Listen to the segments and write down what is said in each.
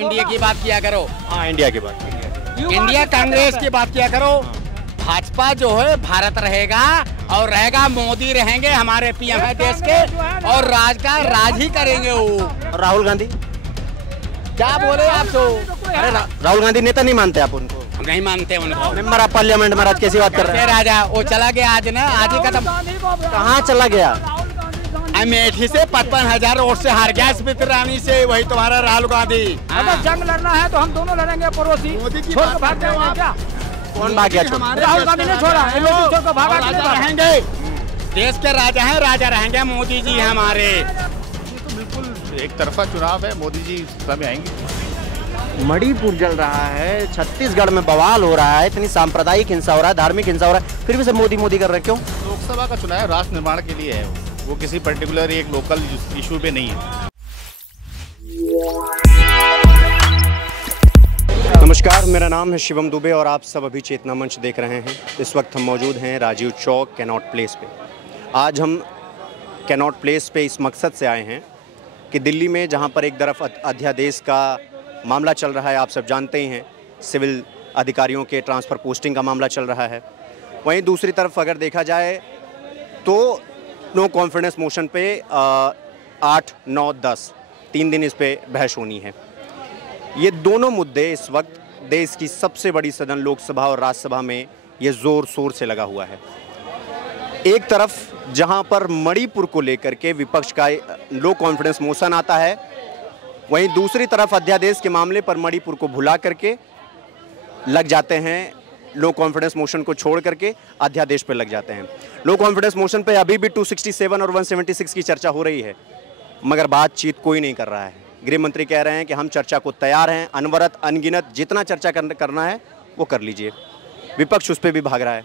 India की बात किया करो। हाँ, इंडिया की बात। इंडिया कांग्रेस की बात किया करो। भाजपा जो है भारत रहेगा और रहेगा, मोदी रहेंगे, हमारे पीएम है देश के, और राज का राज ही करेंगे वो। और राहुल गांधी क्या बोले आप तो? अरे राहुल गांधी नेता नहीं मानते आप उनको? हम नहीं मानते उनको। मेंबर ऑफ पार्लियामेंट में आज कैसी बात कर रहे हैं? राजा वो चला गया आज ना, आज ही खत्म। कहाँ चला गया? अमेठी से 55,000 वोट से हार गया, स्मृति ईरानी से। वही तुम्हारा राहुल गांधी। अगर जंग लड़ना है तो हम दोनों लड़ेंगे, पड़ोसी छोड़ के भाग जाएंगे क्या? कौन भाग गया? राहुल गांधी ने छोड़ा, छोड़ के भागा। राजा रहेंगे, देश के राजा हैं, राजा रहेंगे, मोदी जी हमारे। बिल्कुल एक तरफा चुनाव है, मोदी जी सत्ता में आएंगे। मणिपुर जल रहा है, छत्तीसगढ़ में बवाल हो रहा है, इतनी सांप्रदायिक हिंसा हो रहा है, धार्मिक हिंसा हो रहा है, फिर भी सब मोदी मोदी कर रहे हैं, क्यों? लोकसभा का चुनाव राष्ट्र निर्माण के लिए है, वो किसी पर्टिकुलर एक लोकल इशू पे नहीं है। नमस्कार, मेरा नाम है शिवम दुबे और आप सब अभी चेतना मंच देख रहे हैं। इस वक्त हम मौजूद हैं राजीव चौक कैनॉट प्लेस पे। आज हम कैनॉट प्लेस पे इस मकसद से आए हैं कि दिल्ली में जहां पर एक तरफ अध्यादेश का मामला चल रहा है, आप सब जानते ही हैं, सिविल अधिकारियों के ट्रांसफ़र पोस्टिंग का मामला चल रहा है, वहीं दूसरी तरफ अगर देखा जाए तो नो कॉन्फिडेंस मोशन पे 8, 9, 10 3 दिन इस पे बहस होनी है। ये दोनों मुद्दे इस वक्त देश की सबसे बड़ी सदन लोकसभा और राज्यसभा में ये ज़ोर शोर से लगा हुआ है। एक तरफ जहां पर मणिपुर को लेकर के विपक्ष का लो कॉन्फिडेंस मोशन आता है, वहीं दूसरी तरफ अध्यादेश के मामले पर मणिपुर को भुला करके लग जाते हैं, लो कॉन्फिडेंस मोशन को छोड़ करके अध्यादेश पर लग जाते हैं। लो कॉन्फिडेंस मोशन पे अभी भी 267 और 176 की चर्चा हो रही है, मगर बातचीत कोई नहीं कर रहा है। गृह मंत्री कह रहे हैं कि हम चर्चा को तैयार हैं, अनवरत अनगिनत जितना चर्चा करना है वो कर लीजिए। विपक्ष उस पर भी भाग रहा है।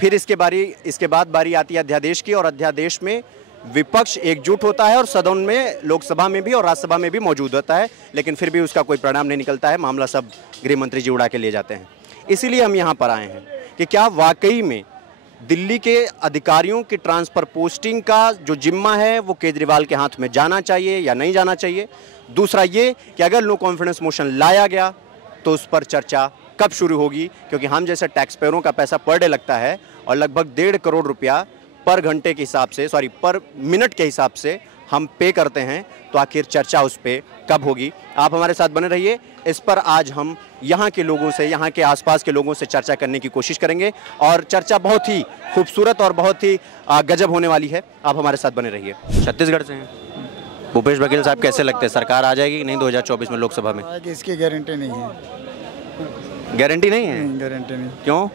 फिर इसके बाद बारी आती है अध्यादेश की, और अध्यादेश में विपक्ष एकजुट होता है और सदन में, लोकसभा में भी और राज्यसभा में भी मौजूद होता है, लेकिन फिर भी उसका कोई परिणाम नहीं निकलता है। मामला सब गृह मंत्री जी उड़ा के ले जाते हैं। इसीलिए हम यहाँ पर आए हैं कि क्या वाकई में दिल्ली के अधिकारियों की ट्रांसफ़र पोस्टिंग का जो जिम्मा है वो केजरीवाल के हाथ में जाना चाहिए या नहीं जाना चाहिए। दूसरा ये कि अगर नो कॉन्फिडेंस मोशन लाया गया तो उस पर चर्चा कब शुरू होगी, क्योंकि हम जैसे टैक्स पेयरों का पैसा पर डे लगता है और लगभग 1.5 करोड़ रुपया पर घंटे के हिसाब से, पर मिनट के हिसाब से हम पे करते हैं, तो आखिर चर्चा उस पर कब होगी। आप हमारे साथ बने रहिए। इस पर आज हम यहाँ के लोगों से, यहाँ के आसपास के लोगों से चर्चा करने की कोशिश करेंगे, और चर्चा बहुत ही खूबसूरत और बहुत ही गजब होने वाली है। आप हमारे साथ बने रहिए। छत्तीसगढ़ से हैं भूपेश बघेल साहब, कैसे लगते हैं, सरकार आ जाएगी कि नहीं 2024 में लोकसभा में? इसकी गारंटी नहीं है। गारंटी नहीं है? गारंटी नहीं। क्यों?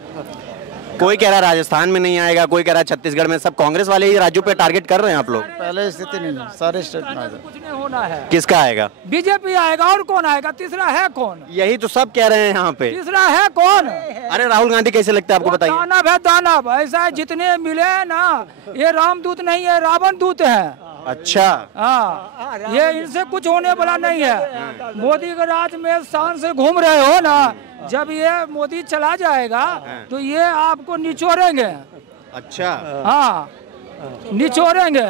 कोई कह रहा है राजस्थान में नहीं आएगा, कोई कह रहा है छत्तीसगढ़ में। सब कांग्रेस वाले ही राज्यों पे टारगेट कर रहे हैं आप लोग। पहले स्थिति नहीं है, सारे स्टेट में आएगा। कुछ नहीं होना है। किसका आएगा? बीजेपी आएगा, और कौन आएगा? तीसरा है कौन? यही तो सब कह रहे हैं यहाँ पे। तीसरा है कौन? अरे राहुल गांधी कैसे लगता है आपको, बताइए। दानव है, दानव। ऐसा है, जितने मिले हैं ना, ये रामदूत नहीं है, रावण दूत है। अच्छा, हाँ, ये इनसे कुछ होने वाला नहीं है। मोदी के राज में शान से घूम रहे हो ना, जब ये मोदी चला जाएगा तो ये आपको निचोड़ेंगे। अच्छा, हाँ, निचोड़ेंगे।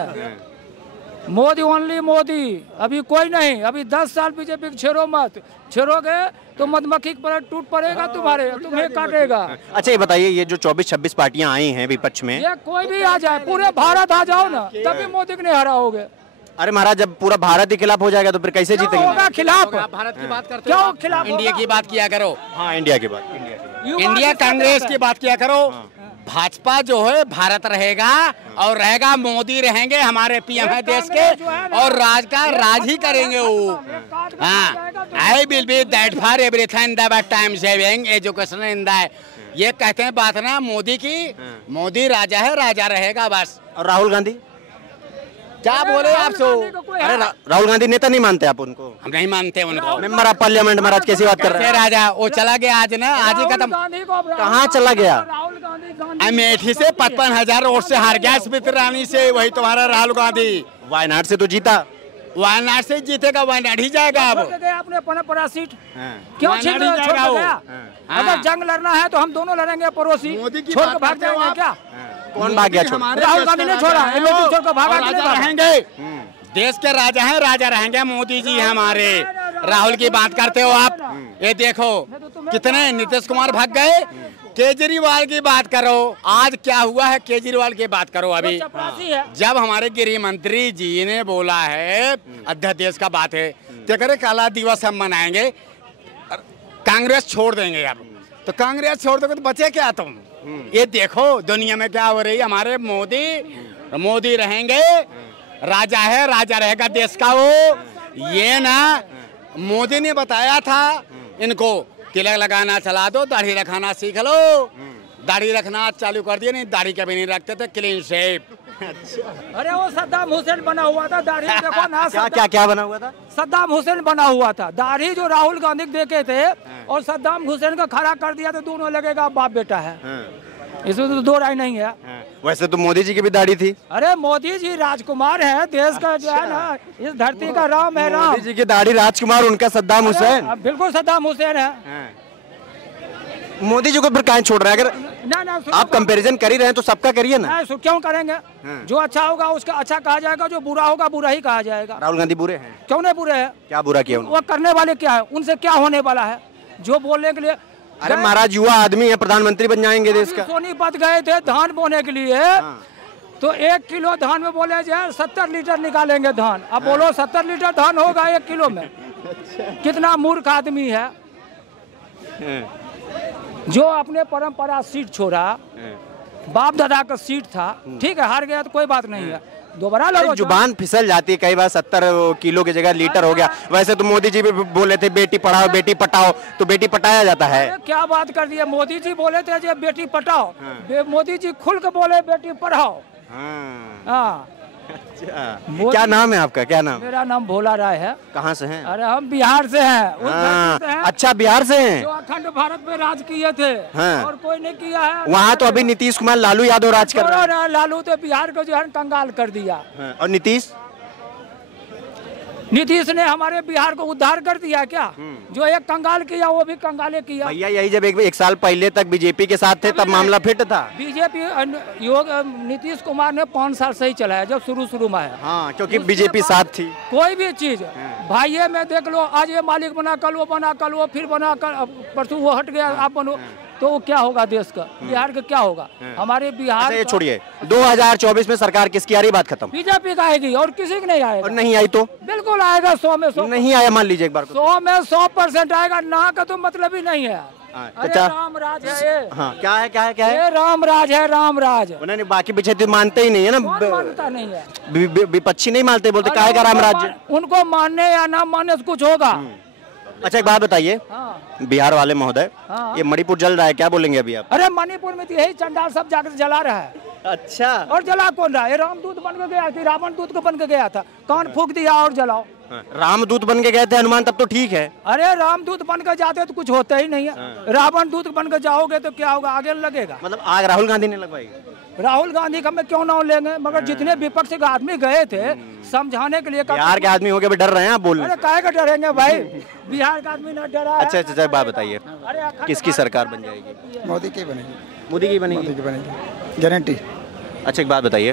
मोदी ओनली मोदी, अभी कोई नहीं। अभी 10 साल बीजेपी छेड़ो मत, छेड़ोगे तो मधुमक्खी पर टूट पड़ेगा तुम्हारे, तुम्हें काटेगा। अच्छा ये बताइए, ये जो 24-26 पार्टियां आई हैं विपक्ष में, ये कोई भी आ जाए, पूरे भारत आ जाओ ना, तभी मोदी को नहीं हराओगे। अरे महाराज, जब पूरा भारत ही खिलाफ हो जाएगा तो फिर कैसे जीतेंगे? होगा खिलाफ? भारत की बात करते क्यों खिलाफ? इंडिया की बात किया करो। हाँ, इंडिया की बात। इंडिया कांग्रेस की बात किया करो। भाजपा जो है भारत रहेगा और रहेगा, मोदी रहेंगे, हमारे पीएम है देश के, और राज का राज ही करेंगे वो। हाँ, I will be that for everything that time saving education in that. ये कहते हैं बात ना मोदी की। मोदी राजा है, राजा रहेगा बस। और राहुल गांधी क्या बोले आप तो? अरे राहुल गांधी नेता नहीं मानते आप उनको? हम नहीं मानते उनको। मेंबर ऑफ पार्लियामेंट में आज कैसी बात कर रहे हैं? राजा वो चला गया आज ना, आज ही खत्म। कहाँ चला गया? अमेठी से 55,000 वोट से हार गया, स्मृति ईरानी से। वही तुम्हारा राहुल गांधी। वायनाड से तो जीता। वायनाड से जीतेगा, वायनाड ही जाएगा। अब आपने 15 सीट क्यों छोड़ गया? अगर जंग लड़ना है तो हम दोनों लड़ेंगे, पड़ोसी छोड़ के भाग जाएंगे क्या? कौन भाग गया? राहुल गांधी ने छोड़ा, छोड़ के भागा। रहेंगे, देश के राजा हैं, राजा रहेंगे, मोदी जी हमारे। राहुल की बात करते हो आप। ये देखो कितने नीतीश कुमार भाग गए। केजरीवाल की बात करो, आज क्या हुआ है केजरीवाल की बात करो। अभी जब हमारे गृह मंत्री जी ने बोला है अध्यादेश का बात है तो करे काला दिवस हम मनाएंगे, कांग्रेस छोड़ देंगे। अब तो कांग्रेस छोड़ दोगे तो बचे क्या तुम। ये देखो दुनिया में क्या हो रही है। हमारे मोदी रहेंगे, राजा है, राजा रहेगा देश का वो। ये ना मोदी ने बताया था इनको तिलक लगाना चला दो, दाढ़ी रखाना सीख लो। दाढ़ी रखना चालू कर दिया, नहीं दाढ़ी कभी नहीं रखते थे, क्लीन शेप। अरे वो सद्दाम हुसैन बना हुआ था, दाढ़ी देखो ना। क्या बना हुआ था? सद्दाम हुसैन बना हुआ था, दाढ़ी जो राहुल गांधी देखे थे और सद्दाम हुसैन का खड़ा कर दिया तो दोनों लगेगा बाप बेटा है। इसमें तो दो राय नहीं है। वैसे तो मोदी जी की भी दाढ़ी थी। अरे मोदी जी राजकुमार है, देश का जो है ना, इस धरती का राम है। राम मोदी जी की दाढ़ी राजकुमार, उनका सद्दाम हुसैन। बिल्कुल सद्दाम हुसैन है। मोदी जी को फिर काहे छोड़ रहे हैं? अगर ना आप कंपैरिजन कर ही रहे हैं तो सबका करिए ना। क्यों करेंगे? जो अच्छा होगा उसका अच्छा कहा जाएगा, जो बुरा होगा बुरा ही कहा जाएगा। राहुल गांधी बुरे हैं? क्यों नहीं बुरे हैं? क्या बुरा किया उन्होंने? वो करने वाले क्या है, उनसे क्या होने वाला है जो बोलने के लिए? अरे महाराज युवा आदमी है, प्रधानमंत्री बन जाएंगे देश का। सोनीपत गए थे धान बोने के लिए, तो 1 किलो धान में बोले जाए 70 लीटर निकालेंगे धान। अब बोलो 70 लीटर धान होगा 1 किलो में? कितना मूर्ख आदमी है जो अपने परंपरा सीट छोड़ा। बाप दादा का सीट था, ठीक है, हार गया तो कोई बात नहीं है, दोबारा लड़ो। जुबान फिसल जाती है कई बार, 70 किलो की जगह लीटर हो गया। वैसे तो मोदी जी भी बोले थे बेटी पढ़ाओ बेटी पटाओ, तो बेटी पटाया जाता है। क्या बात कर दी है, मोदी जी बोले थे जब बेटी पटाओ, मोदी जी खुल के बोले बेटी पढ़ाओ। हाँ। अच्छा, क्या नाम है आपका? क्या नाम? मेरा नाम भोला राय है। कहाँ से हैं? अरे हम बिहार से हैं। अच्छा, बिहार से हैं। जो अखंड भारत में राज किए थे और कोई नहीं किया है। वहाँ तो अभी नीतीश कुमार लालू यादव राज कर रहे हैं। लालू तो बिहार को जो है कंगाल कर दिया। और नीतीश ने हमारे बिहार को उद्धार कर दिया क्या? जो एक कंगाल किया वो भी कंगाले किया। भैया यही जब एक साल पहले तक बीजेपी के साथ थे तब मामला फिट था। बीजेपी नीतीश कुमार ने 5 साल सही चलाया जब शुरू में है। हाँ, क्योंकि बीजेपी साथ थी। कोई भी चीज भाई में देख लो, आज ये मालिक बना, कल वो बना, कल वो फिर बना, कल परसों वो हट गया, आप बनो, तो क्या होगा देश का? बिहार का क्या होगा? हमारे बिहार ये छोड़िए, 2024 में सरकार किसकी आ रही? बात खत्म। बीजेपी का आएगी और किसी की नहीं आएगा। और नहीं आई तो बिल्कुल आएगा, 100 में 100। नहीं आया मान लीजिए एक बार, 100 में 100% आएगा। ना का तो मतलब ही नहीं है। अच्छा, राम राज है ये। हाँ, क्या है ये राम राज है, राम राज। नहीं, बाकी पीछे तो मानते ही नहीं है ना, मानता नहीं है, विपक्षी नहीं मानते, बोलते काहे का राम राज्य। उनको मानने या ना मानने से कुछ होगा। अच्छा, एक बात बताइए, बिहार वाले महोदय, ये मणिपुर जल रहा है, क्या बोलेंगे अभी आप? अरे मणिपुर में तो यही चंडाल सब जाकर जला रहा है। अच्छा, और जला कौन रहा है? रामदूत बन के गया था, रावण दूत को बन के गया था, कान फूंक दिया और जलाओ। रामदूत बन के गए थे हनुमान, तब तो ठीक है। अरे रामदूत बन के जाते तो कुछ होता ही नहीं है। रावण दूत बन के जाओगे तो क्या होगा? आगे लगेगा। मतलब आग राहुल गांधी ने लगवाई? राहुल गांधी का मैं क्यों नाम लेंगे, मगर जितने विपक्ष के आदमी गए थे समझाने के लिए। बिहार के आदमी हो के भी डर रहे हैं आप बोलने? अरे काहे का डरेंगे भाई, बिहार का आदमी ना डरा। अच्छा, बात बताइए, किसकी सरकार बन जाएगी? मोदी की बनेगी। मोदी की बनेगी? मोदी की बनेगी, गारंटी। अच्छा, एक बात बताइए,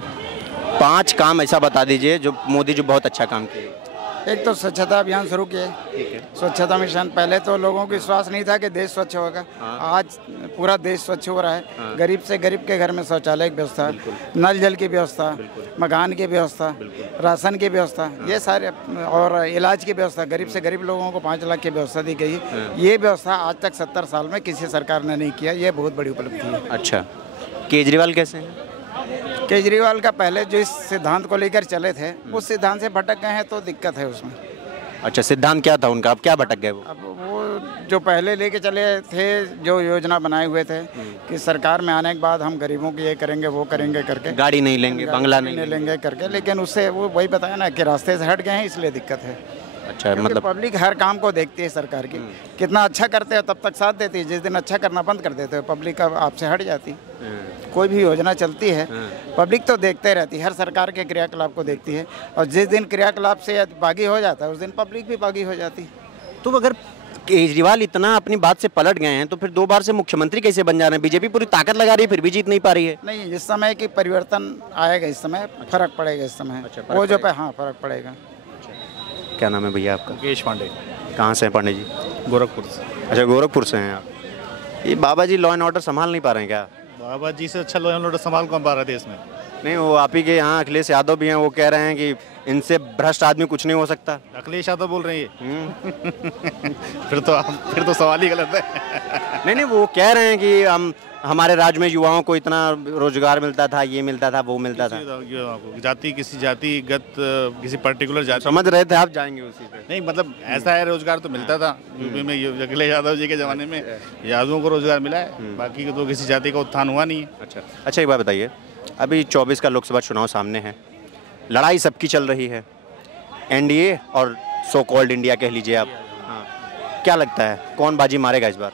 5 काम ऐसा बता दीजिए जो मोदी जी बहुत अच्छा काम किए। एक तो स्वच्छता अभियान शुरू किए। ठीक है। स्वच्छता मिशन, पहले तो लोगों को विश्वास नहीं था कि देश स्वच्छ होगा। आज पूरा देश स्वच्छ हो रहा है। गरीब से गरीब के घर में शौचालय की व्यवस्था, नल जल की व्यवस्था, मकान की व्यवस्था, राशन की व्यवस्था, ये सारे, और इलाज की व्यवस्था। गरीब से गरीब लोगों को 5 लाख की व्यवस्था दी गई। ये व्यवस्था आज तक 70 साल में किसी सरकार ने नहीं किया। ये बहुत बड़ी उपलब्धि है। अच्छा, केजरीवाल कैसे हैं? केजरीवाल का पहले जो इस सिद्धांत को लेकर चले थे, उस सिद्धांत से भटक गए हैं तो दिक्कत है उसमें। अच्छा, सिद्धांत क्या था उनका, अब क्या भटक गए वो? अब वो जो पहले लेके चले थे, जो योजना बनाए हुए थे कि सरकार में आने के बाद हम गरीबों की ये करेंगे वो करेंगे करके, गाड़ी नहीं लेंगे, बंगला नहीं लेंगे करके, लेकिन उससे वो वही बताया ना कि रास्ते से हट गए हैं, इसलिए दिक्कत है। अच्छा, मतलब पब्लिक हर काम को देखती है सरकार की, कितना अच्छा करते हो तब तक साथ देती है, जिस दिन अच्छा करना बंद कर देते हो पब्लिक अब आपसे हट जाती। कोई भी योजना चलती है पब्लिक तो देखते रहती है, हर सरकार के क्रियाकलाप को देखती है, और जिस दिन क्रियाकलाप से बागी हो जाता है उस दिन पब्लिक भी बागी हो जाती। तो अगर केजरीवाल इतना अपनी बात से पलट गए हैं तो फिर 2 बार से मुख्यमंत्री कैसे बन जा रहे हैं? बीजेपी पूरी ताकत लगा रही है फिर भी जीत नहीं पा रही है। नहीं, इस समय की परिवर्तन आएगा, इस समय फर्क पड़ेगा, इस समय वो जो हाँ फर्क पड़ेगा। क्या नाम है भैया आपका? मुकेश पांडे। कहाँ से हैं पंडित जी? गोरखपुर से। अच्छा, गोरखपुर से हैं आप। ये बाबा जी लॉ एंड ऑर्डर संभाल नहीं पा रहे हैं क्या? बाबा जी से अच्छा लॉ एंड ऑर्डर संभाल कौन पा रहा है देश में? नहीं, वो आप ही के यहाँ अखिलेश यादव भी हैं, वो कह रहे हैं कि इनसे भ्रष्ट आदमी कुछ नहीं हो सकता। अखिलेश यादव बोल रहे हैं फिर तो सवाल ही गलत है। नहीं, वो कह रहे हैं कि हमारे राज्य में युवाओं को इतना रोजगार मिलता था, ये मिलता था, वो मिलता था। किसी जातिगत किसी पर्टिकुलर जाति समझ रहे थे आप, जाएंगे उसी पे। नहीं, मतलब ऐसा है, रोजगार तो मिलता था यूपी में, अखिलेश यादव जी के ज़माने में यादवों को रोजगार मिला है, बाकी तो किसी जाति का उत्थान हुआ नहीं है। अच्छा, एक बात बताइए, अभी 24 का लोकसभा चुनाव सामने है, लड़ाई सबकी चल रही है, एनडीए और सो कॉल्ड इंडिया कह लीजिए आप। क्या लगता है कौन बाजी मारेगा इस बार?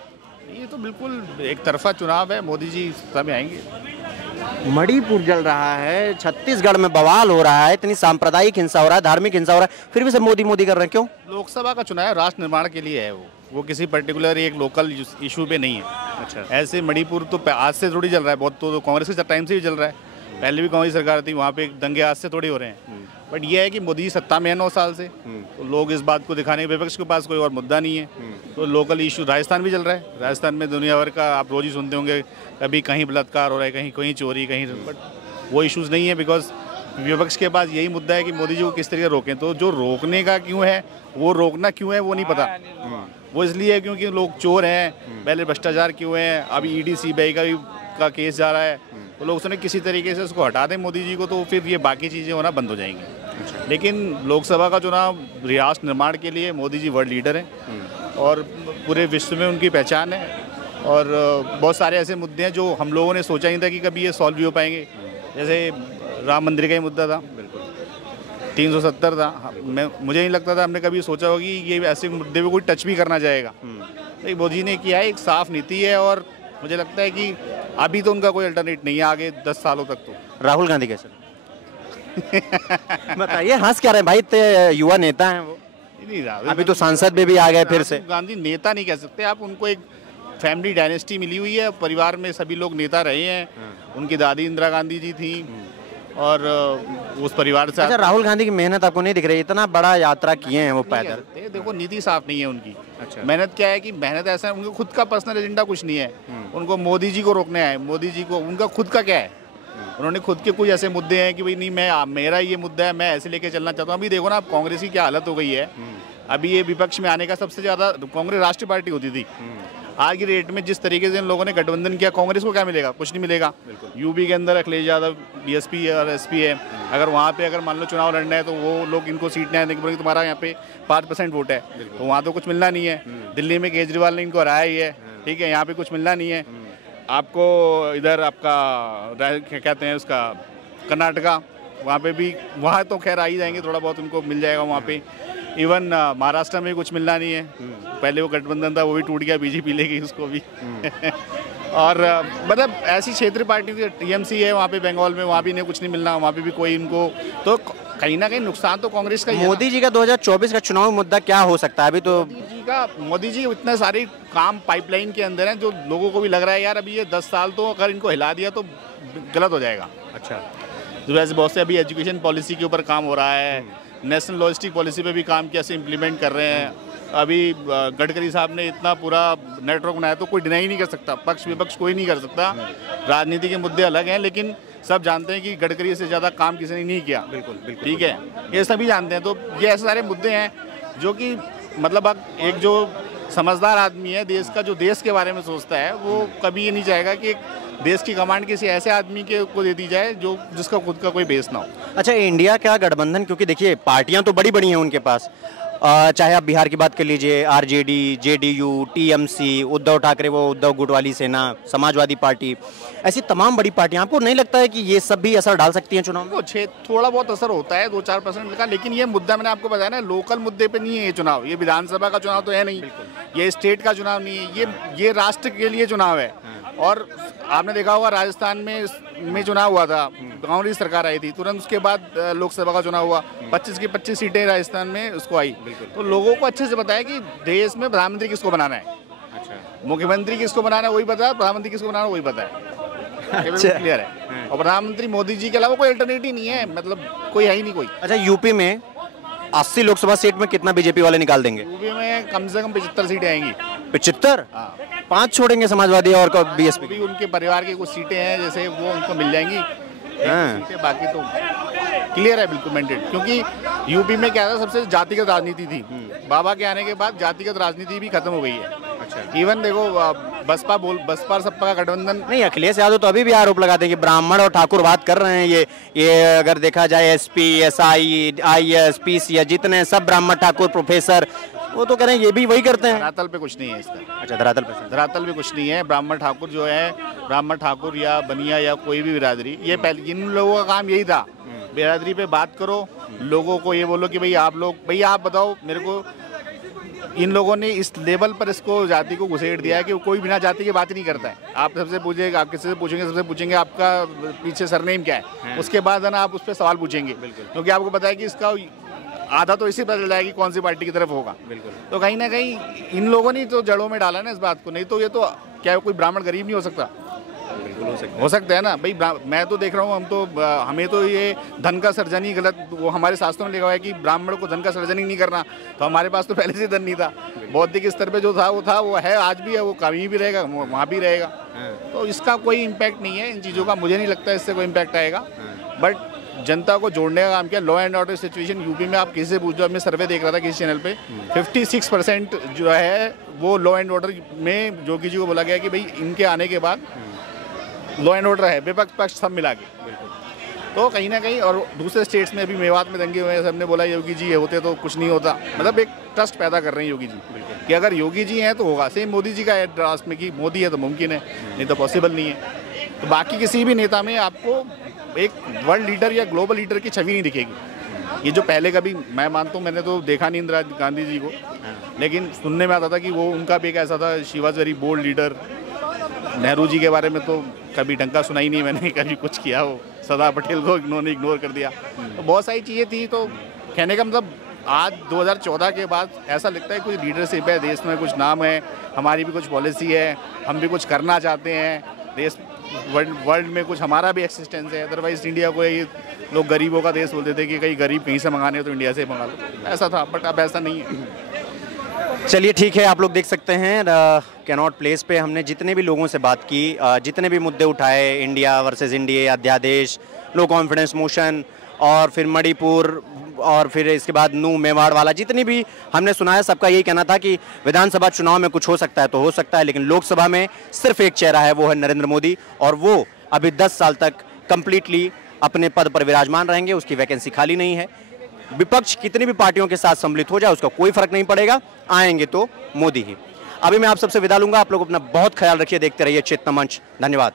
ये तो बिल्कुल एक तरफा चुनाव है, मोदी जी सत्ता में आएंगे। मणिपुर जल रहा है, छत्तीसगढ़ में बवाल हो रहा है, इतनी सांप्रदायिक हिंसा हो रहा है, धार्मिक हिंसा हो रहा है, फिर भी सब मोदी मोदी कर रहे हैं, क्यों? लोकसभा का चुनाव राष्ट्र निर्माण के लिए है, वो किसी पर्टिकुलर एक लोकल इशू पे नहीं है। अच्छा, ऐसे मणिपुर तो आज से थोड़ी चल रहा है, बहुत तो कांग्रेस के टाइम से भी चल रहा है, पहले भी कांग्रेस सरकार थी, वहाँ पे दंगे आज से थोड़ी हो रहे हैं। बट ये है कि मोदी सत्ता में है 9 साल से, तो लोग इस बात को दिखाने, विपक्ष के पास कोई और मुद्दा नहीं है, तो लोकल इशू राजस्थान भी चल रहा है, राजस्थान में दुनिया भर का आप रोज ही सुनते होंगे, कभी कहीं बलात्कार हो रहा है, कहीं कहीं चोरी, कहीं, बट वो इशूज़ नहीं है, बिकॉज विपक्ष के पास यही मुद्दा है कि मोदी जी को किस तरीके रोकें। तो जो रोकने का क्यों है, वो रोकना क्यों है वो नहीं पता। वो इसलिए है क्योंकि लोग चोर हैं, पहले भ्रष्टाचार क्यों है, अभी ईडी सीबीआई का केस जा रहा है, तो लोग उसने किसी तरीके से उसको हटा दें मोदी जी को, तो फिर ये बाकी चीज़ें होना बंद हो जाएंगी। लेकिन लोकसभा का चुनाव राष्ट्र निर्माण के लिए मोदी जी वर्ल्ड लीडर हैं और पूरे विश्व में उनकी पहचान है, और बहुत सारे ऐसे मुद्दे हैं जो हम लोगों ने सोचा नहीं था कि कभी ये सॉल्व भी हो पाएंगे। जैसे राम मंदिर का ही मुद्दा था, 370 था, मुझे नहीं लगता था हमने कभी सोचा होगा कि ये ऐसे मुद्दे पे कोई टच भी करना चाहेगा। लेकिन मोदी जी ने किया है, एक साफ नीति है, और मुझे लगता है कि अभी तो उनका कोई अल्टरनेट नहीं है आगे 10 सालों तक। तो राहुल गांधी कैसे बताइए, हंस क्या रहे भाई, इतने युवा नेता हैं वो। नहीं, अभी तो सांसद में भी आ गए फिर से। गांधी नेता नहीं कह सकते आप, उनको एक फैमिली डायनेस्टी मिली हुई है, परिवार में सभी लोग नेता रहे हैं, उनकी दादी इंदिरा गांधी जी थी और उस परिवार से। अच्छा, राहुल गांधी की मेहनत आपको नहीं दिख रही? इतना बड़ा यात्रा किए हैं वो पैदल। देखो, नीति साफ नहीं है उनकी। अच्छा, मेहनत क्या है कि मेहनत ऐसा है, उनको खुद का पर्सनल एजेंडा कुछ नहीं है, उनको मोदी जी को रोकना है। मोदी जी को उनका खुद का क्या है, उन्होंने खुद के कुछ ऐसे मुद्दे हैं कि भाई नहीं, मेरा ये मुद्दा है, मैं ऐसे लेके चलना चाहता हूँ। अभी देखो ना, आप कांग्रेस की क्या हालत हो गई है। अभी ये विपक्ष में आने का सबसे ज़्यादा, कांग्रेस राष्ट्रीय पार्टी होती थी, आज की डेट में जिस तरीके से इन लोगों ने गठबंधन किया, कांग्रेस को क्या मिलेगा? कुछ नहीं मिलेगा। यूपी के अंदर अखिलेश यादव बीएसपी और एसपी है, अगर वहाँ पे अगर मान लो चुनाव लड़ना है तो वो लोग इनको सीट नहीं देंगे, तुम्हारा यहाँ पे 5% वोट है, तो वहाँ तो कुछ मिलना नहीं है। दिल्ली में केजरीवाल ने इनको हराया ही है, ठीक है, यहाँ पे कुछ मिलना नहीं है आपको। इधर आपका क्या कहते हैं उसका, कर्नाटका, वहाँ पे भी, वहाँ तो खैर आ ही जाएंगे, थोड़ा बहुत उनको मिल जाएगा वहाँ पे। इवन महाराष्ट्र में कुछ मिलना नहीं है, पहले वो गठबंधन था वो भी टूट गया, बीजेपी ले गई उसको भी और मतलब ऐसी क्षेत्रीय पार्टी टीएमसी है वहाँ पे बंगाल में, वहाँ भी नहीं कुछ नहीं मिलना, वहाँ पे भी कोई इनको, तो कहीं ना कहीं नुकसान तो कांग्रेस का ही है। मोदी जी का 2024 का चुनाव मुद्दा क्या हो सकता है? अभी तो मोदी जी इतने सारे काम पाइपलाइन के अंदर हैं जो लोगों को भी लग रहा है यार अभी ये 10 साल तो अगर इनको हिला दिया तो गलत हो जाएगा। अच्छा, तो वैसे बहुत से अभी एजुकेशन पॉलिसी के ऊपर काम हो रहा है, नेशनल लॉजिस्टिक पॉलिसी पे भी काम कैसे इम्प्लीमेंट कर रहे हैं। अभी गडकरी साहब ने इतना पूरा नेटवर्क बनाया, तो कोई डिनाई नहीं कर सकता, पक्ष विपक्ष कोई नहीं कर सकता। राजनीति के मुद्दे अलग हैं, लेकिन सब जानते हैं कि गडकरी से ज़्यादा काम किसी ने नहीं किया। बिल्कुल, ठीक है, ये सभी जानते हैं। तो ये ऐसे सारे मुद्दे हैं जो कि मतलब एक जो समझदार आदमी है देश का, जो देश के बारे में सोचता है, वो कभी ये नहीं चाहेगा कि एक देश की कमांड किसी ऐसे आदमी के को दे दी जाए जो जिसका खुद का कोई बेस ना हो। अच्छा, इंडिया का गठबंधन, क्योंकि देखिए पार्टियां तो बड़ी बड़ी हैं उनके पास, चाहे आप बिहार की बात कर लीजिए, RJD, JDU, TMC, Uddhav Thackeray वो उद्धव गुट वाली सेना, समाजवादी पार्टी, ऐसी तमाम बड़ी पार्टियां, आपको नहीं लगता है कि ये सब भी असर डाल सकती हैं चुनाव में? थोड़ा बहुत असर होता है 2-4% का, लेकिन ये मुद्दा मैंने आपको बताया ना, लोकल मुद्दे पे नहीं है ये चुनाव, ये विधानसभा का चुनाव तो है नहीं, ये स्टेट का चुनाव नहीं है, ये राष्ट्र के लिए चुनाव है। और आपने देखा होगा राजस्थान में चुनाव हुआ था, कांग्रेस सरकार आई थी, तुरंत उसके बाद लोकसभा का चुनाव हुआ, 25 की 25 सीटें राजस्थान में उसको आई। तो लोगों को अच्छे से पता है कि देश में प्रधानमंत्री किसको बनाना है, मुख्यमंत्री किसको बनाना है वही पता है, प्रधानमंत्री किसको बनाना है वही पता है, क्लियर है। और प्रधानमंत्री मोदी जी के अलावा कोई अल्टरनेटिव नहीं है, मतलब कोई है ही नहीं कोई। अच्छा, यूपी में 80 लोकसभा सीट में कितना बीजेपी वाले निकाल देंगे? यूपी में कम से कम 75 सीटें आएंगी। 75? हाँ। 5 छोड़ेंगे समाजवादी और बीएसपी। भी उनके परिवार की कुछ सीटें हैं जैसे वो उनको मिल जाएंगी। सीटें बाकी तो क्लियर है बिल्कुल मेंटेड, क्योंकि यूपी में क्या था, सबसे जातिगत राजनीति थी। बाबा के आने के बाद जातिगत राजनीति भी खत्म हो गई है। अच्छा। इवन देखो बसपा और सपा का गठबंधन नहीं, अखिलेश यादव तो अभी भी आरोप लगाते हैं कि ब्राह्मण और ठाकुर बात कर रहे हैं। ये अगर देखा जाए एसपी, एसआई, आईएएस, पीसी या जितने सब ब्राह्मण ठाकुर प्रोफेसर, वो तो कह रहे हैं ये भी वही करते हैं। धरातल पे कुछ नहीं है इसका। अच्छा, धरातल पे कुछ नहीं है। ब्राह्मण ठाकुर जो है, ब्राह्मण ठाकुर या बनिया या कोई भी बिरादरी, ये पहले इन लोगों का काम यही था, बिरादरी पे बात करो, लोगों को ये बोलो कि भाई आप बताओ मेरे को। इन लोगों ने इस लेवल पर इसको जाति को घुसेड़ दिया है कि कोई बिना जाति की बात ही नहीं करता है। आप सबसे पूछेंगे, आप किसी से पूछेंगे, सबसे पूछेंगे आपका पीछे सरनेम क्या है, उसके बाद है ना आप उस पर सवाल पूछेंगे, क्योंकि आपको पता है कि इसका आधा तो इसी पता चल जाएगी कौन सी पार्टी की तरफ होगा। तो कहीं ना कहीं इन लोगों ने तो जड़ों में डाला ना इस बात को, नहीं तो ये तो क्या कोई ब्राह्मण गरीब नहीं हो सकता? बिल्कुल हो सकता है ना भाई। मैं तो देख रहा हूँ, हमें तो ये धन का सर्जन ही गलत, वो हमारे शास्त्रों में लिखा हुआ है कि ब्राह्मण को धन का सर्जन ही नहीं करना, तो हमारे पास तो पहले से धन नहीं था। बौद्धिक स्तर पे जो था वो है, आज भी है, वो कभी भी रहेगा, वहाँ भी रहेगा। तो इसका कोई इम्पैक्ट नहीं है इन चीज़ों का, मुझे नहीं लगता इससे कोई इम्पैक्ट आएगा। बट जनता को जोड़ने का काम किया। Law and order situation UP में आप किसी से पूछो, मैं सर्वे देख रहा था किसी चैनल पे, 56% जो है वो लॉ एंड ऑर्डर में योगी जी को बोला गया कि भाई इनके आने के बाद लॉ एंड ऑर्डर है, विपक्ष पक्ष सब मिला के। तो कहीं ना कहीं, और दूसरे स्टेट्स में भी मेवात में दंगे हुए हैं, सबने बोला योगी जी होते तो कुछ नहीं होता। मतलब एक ट्रस्ट पैदा कर रहे हैं योगी जी कि अगर योगी जी हैं तो होगा। सेम मोदी जी का है ट्रस्ट में कि मोदी है तो मुमकिन है, नहीं तो पॉसिबल नहीं है। तो बाकी किसी भी नेता में आपको एक वर्ल्ड लीडर या ग्लोबल लीडर की छवि नहीं दिखेगी। ये जो पहले कभी, मैं मानता हूँ, मैंने तो देखा नहीं इंदिरा गांधी जी को, लेकिन सुनने में आता था कि वो उनका भी एक ऐसा था, she was very bold leader. Nehru ji के बारे में तो कभी ढंका सुना ही नहीं मैंने, कभी कुछ किया हो, सरदार पटेल को इन्होंने इग्नोर कर दिया। तो बहुत सारी चीज़ें थी। तो कहने का मतलब आज 2014 के बाद ऐसा लगता है कोई लीडरशिप है देश में, कुछ नाम है, हमारी भी कुछ पॉलिसी है, हम भी कुछ करना चाहते हैं देश, वर्ल्ड में कुछ हमारा भी एक्सिस्टेंस है। अदरवाइज इंडिया को ये लोग गरीबों का देश बोलते थे कि कहीं गरीब कहीं से मंगाने हो तो इंडिया से मंगा लो, ऐसा था। बट अब ऐसा नहीं है। चलिए ठीक है, आप लोग देख सकते हैं कैनॉट प्लेस पे हमने जितने भी लोगों से बात की, जितने भी मुद्दे उठाए, इंडिया वर्सेस इंडिया, अध्यादेश, नो कॉन्फिडेंस मोशन, और फिर मणिपुर, और फिर इसके बाद नू मेवाड़ वाला, जितनी भी हमने सुनाया, सबका यही कहना था कि विधानसभा चुनाव में कुछ हो सकता है तो हो सकता है, लेकिन लोकसभा में सिर्फ एक चेहरा है, वो है नरेंद्र मोदी, और वो अभी 10 साल तक कंप्लीटली अपने पद पर विराजमान रहेंगे, उसकी वैकेंसी खाली नहीं है। विपक्ष कितनी भी पार्टियों के साथ सम्मिलित हो जाए उसका कोई फर्क नहीं पड़ेगा, आएंगे तो मोदी ही। अभी मैं आप सबसे विदा लूंगा। आप लोग अपना बहुत ख्याल रखिए, देखते रहिए चेतना मंच। धन्यवाद।